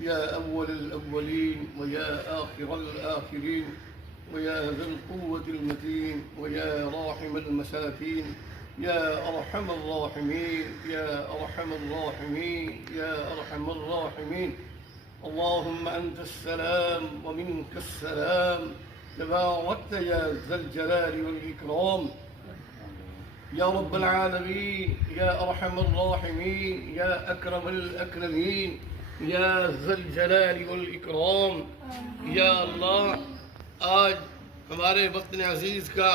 يا أول الأولين ويا آخر الآخرين ويا ذا القوة المتين ويا راحم المساكين يا أرحم الراحمين يا أرحم الراحمين يا أرحم الراحمين. اللهم أنت السلام ومنك السلام، تباركت يا ذا الجلال والإكرام يا رب العالمين يا أرحم الراحمين يا أكرم الأكرمين يا ذا الجلال والإکرام. یا اللہ، آج ہمارے وطن عزیز کا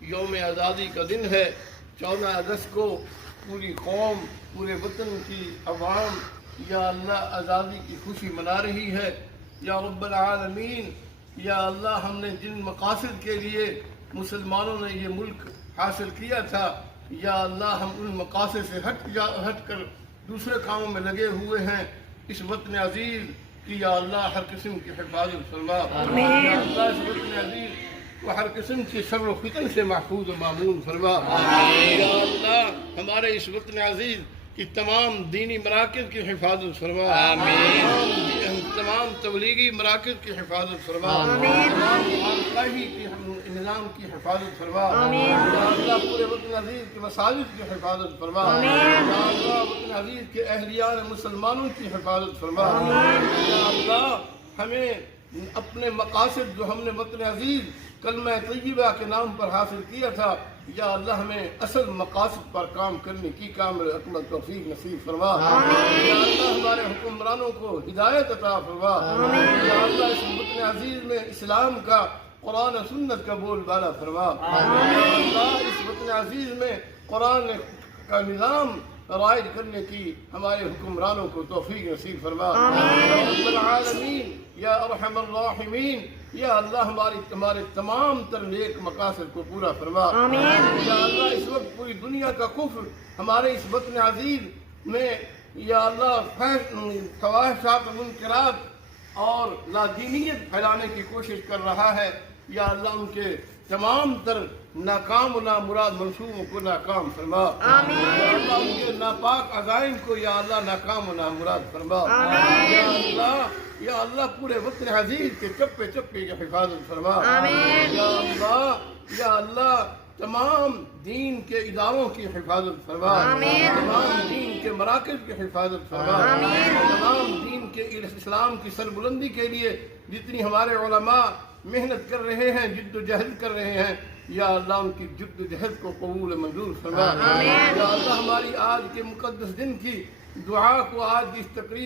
یوم آزادی کا دن ہے. 14 اگست کو پوری قوم، پورے وطن کی عوام یا اللہ آزادی کی خوشی منا رہی ہے. یا رب العالمین، یا اللہ، ہم نے جن مقاصد کے لیے مسلمانوں نے یہ ملک حاصل کیا تھا، یا اللہ ہم ان مقاصد سے ہٹ کر دوسرے کاموں میں لگے ہوئے ہیں. اس وطن عزیز کی یا اللہ ہر قسم کی حفاظت فرما. یا اللہ اس وطن عزیز کو ہر قسم کے شر و فتن سے محفوظ و مامون فرما. یا اللہ ہمارے اس وطن عزیز کی تمام دینی مراکز کی حفاظت فرما. تمام تبلیغی مراکز کی حفاظت فرما. تمام خانقاہی کی نظام کی حفاظت فرما. یا اللہ پورے وطن عزیز کے مساجد کی حفاظت فرما. یا اللہ وطن عزیز کے اہلیان مسلمانوں کی حفاظت فرما. یا اللہ ہمیں اپنے مقاصد جو ہم نے وطن عزیز کلمہ طیبہ کے نام پر حاصل کیا تھا، یا اللہ ہمیں اصل مقاصد پر کام کرنے کی کامل حکمت توفیق نصیب فرما. یا اللہ ہمارے حکمرانوں کو ہدایت عطا فرما. یا اللہ اس وطن عزیز میں اسلام کا، قرآن و سنت کا بول بالا فرما. یا اللہ اس وطن عزیز میں قرآن کا نظام رائج کرنے کی ہمارے حکمرانوں کو توفیق نصیب فرما. یا رب العالمین یا ارحم الراحمین، یا اللہ ہمارے تمام تر نیک مقاصد کو پورا فرما. یا اللہ اس وقت پوری دنیا کا کفر ہمارے اس وطن عزیز میں یا اللہ خواہشات و منکرات اور لادینیت پھیلانے کی کوشش کر رہا ہے. یا اللہ ان کے تمام تر ناکام و نامراد منصوبوں کو ناکام فرما. یا اللہ ان کے ناپاک عزائم کو یا اللہ ناکام و نامراد فرما. یا اللہ پورے وطن عزیز کے چپے چپے کی حفاظت فرما. یا اللہ تمام دین کے اداروں کی حفاظت فرما. تمام دین کے مراکز کی حفاظت فرما. تمام دین کے اسلام کی سربلندی کے لیے جتنی ہمارے علماء محنت کر رہے ہیں، جد و جہد کر رہے ہیں، یا اللہ ان کی جد و جہد کو قبول منظور فرما. یا اللہ ہماری آج کے مقدس دن کی دعا کو، آج کی اس تقریب